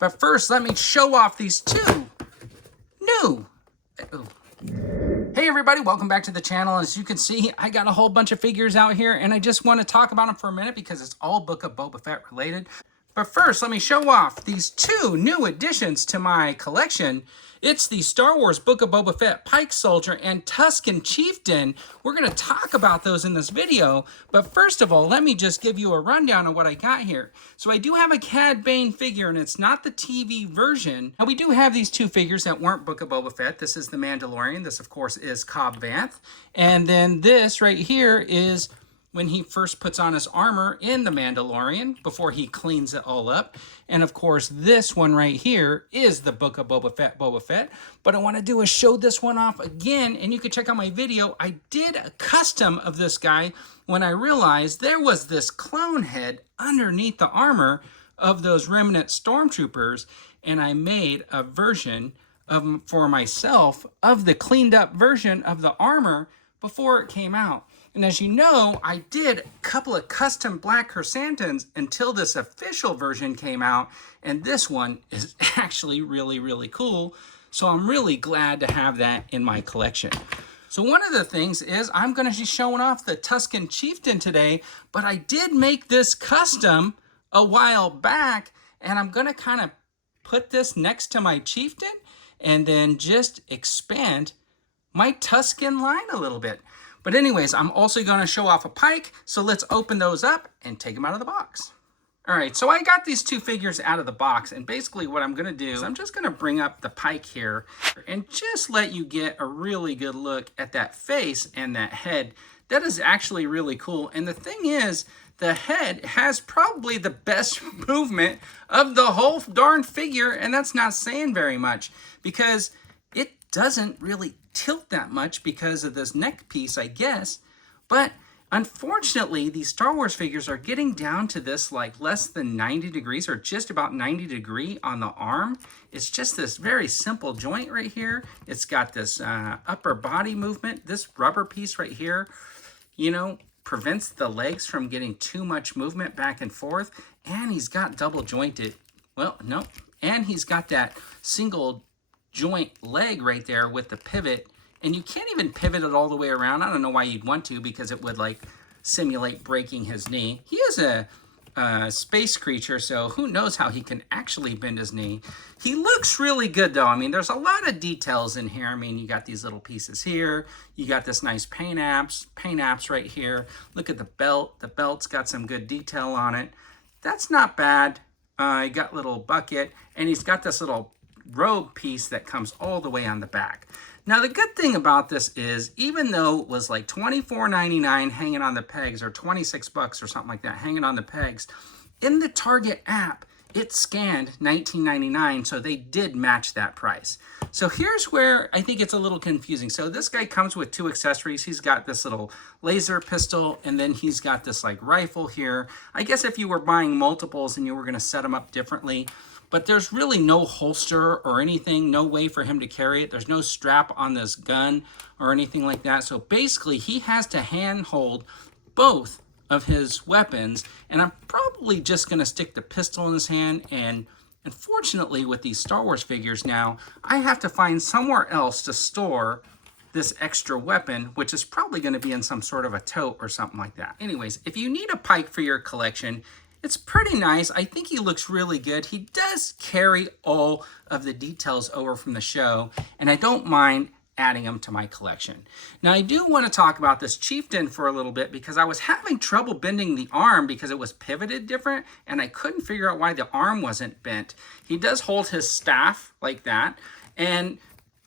But first, let me show off these two new... Hey everybody, welcome back to the channel. As you can see, I got a whole bunch of figures out here, and I just want to talk about them for a minute because it's all Book of Boba Fett related. But first, let me show off these two new additions to my collection. It's the Star Wars Book of Boba Fett Pike Soldier and Tusken Chieftain. We're going to talk about those in this video. But first of all, let me just give you a rundown of what I got here. So I do have a Cad Bane figure, and it's not the TV version. And we do have these two figures that weren't Book of Boba Fett. This is the Mandalorian. This, of course, is Cobb Vanth. And then this right here is when he first puts on his armor in The Mandalorian before he cleans it all up. And of course, this one right here is the Book of Boba Fett. But I want to do is show this one off again, and you can check out my video. I did a custom of this guy when I realized there was this clone head underneath the armor of those remnant stormtroopers, and I made a version for myself of the cleaned up version of the armor before it came out. And as you know, I did a couple of custom black chrysanthemums until this official version came out. And this one is actually really, really cool. So I'm really glad to have that in my collection. So one of the things is I'm going to be showing off the Tusken Chieftain today. But I did make this custom a while back. And I'm going to kind of put this next to my Chieftain and then just expand my Tusken line a little bit. But anyways, I'm also going to show off a Pike, so let's open those up and take them out of the box. All right, so I got these two figures out of the box, and basically what I'm going to do is I'm just going to bring up the Pike here and just let you get a really good look at that face and that head. That is actually really cool, and the thing is, the head has probably the best movement of the whole darn figure, and that's not saying very much, because it doesn't really tilt that much because of this neck piece, I guess. But unfortunately, these Star Wars figures are getting down to this like less than 90 degrees or just about 90 degree on the arm. It's just this very simple joint right here. It's got this upper body movement. This rubber piece right here, you know, prevents the legs from getting too much movement back and forth. And he's got double jointed, well, no, and he's got that single joint leg right there with the pivot, and you can't even pivot it all the way around. I don't know why you'd want to, because it would like simulate breaking his knee. He is a space creature, so who knows how he can actually bend his knee. He looks really good though. I mean, there's a lot of details in here. I mean, you got these little pieces here, you got this nice paint apps right here. Look at the belt. The belt's got some good detail on it. That's not bad. He got a little bucket, and he's got this little robe piece that comes all the way on the back. Now the good thing about this is, even though it was like $24.99 hanging on the pegs, or 26 bucks or something like that hanging on the pegs, in the Target app it scanned $19.99, so they did match that price. So here's where I think it's a little confusing. So this guy comes with two accessories. He's got this little laser pistol, and then he's got this like rifle here. I guess if you were buying multiples and you were going to set them up differently, but there's really no holster or anything, no way for him to carry it. There's no strap on this gun or anything like that. So basically he has to handhold both of his weapons, and I'm probably just gonna stick the pistol in his hand. And unfortunately with these Star Wars figures now, I have to find somewhere else to store this extra weapon, which is probably gonna be in some sort of a tote or something like that. Anyways, if you need a Pike for your collection, it's pretty nice. I think he looks really good. He does carry all of the details over from the show, and I don't mind adding them to my collection. Now, I do want to talk about this Chieftain for a little bit, because I was having trouble bending the arm because it was pivoted different, and I couldn't figure out why the arm wasn't bent. He does hold his staff like that, and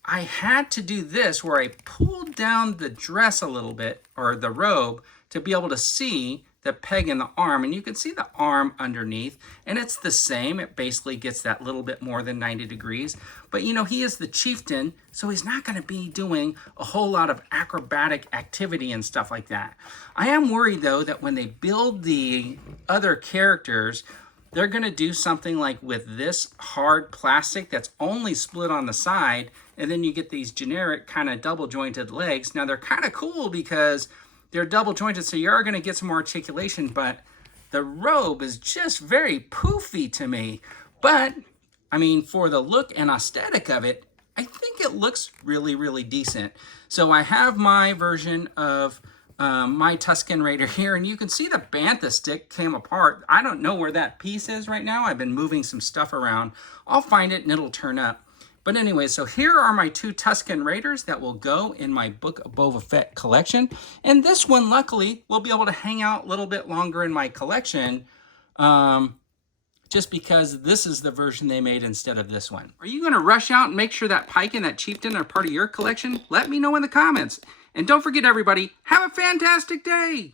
I had to do this where I pulled down the dress a little bit, or the robe, to be able to see the peg in the arm, and you can see the arm underneath, and it's the same. It basically gets that little bit more than 90 degrees. But you know, he is the Chieftain, so he's not going to be doing a whole lot of acrobatic activity and stuff like that. I am worried though that when they build the other characters, they're going to do something like with this hard plastic that's only split on the side, and then you get these generic kind of double jointed legs. Now they're kind of cool because they're double jointed, so you are going to get some more articulation, but the robe is just very poofy to me. But I mean, for the look and aesthetic of it, I think it looks really, really decent. So I have my version of my Tusken Raider here, and you can see the bantha stick came apart. I don't know where that piece is right now. I've been moving some stuff around. I'll find it and it'll turn up. But anyway, so here are my 2 Tusken Raiders that will go in my Book of Boba Fett collection. And this one, luckily, will be able to hang out a little bit longer in my collection, just because this is the version they made instead of this one. Are you going to rush out and make sure that Pike and that Chieftain are part of your collection? Let me know in the comments. And don't forget, everybody, have a fantastic day!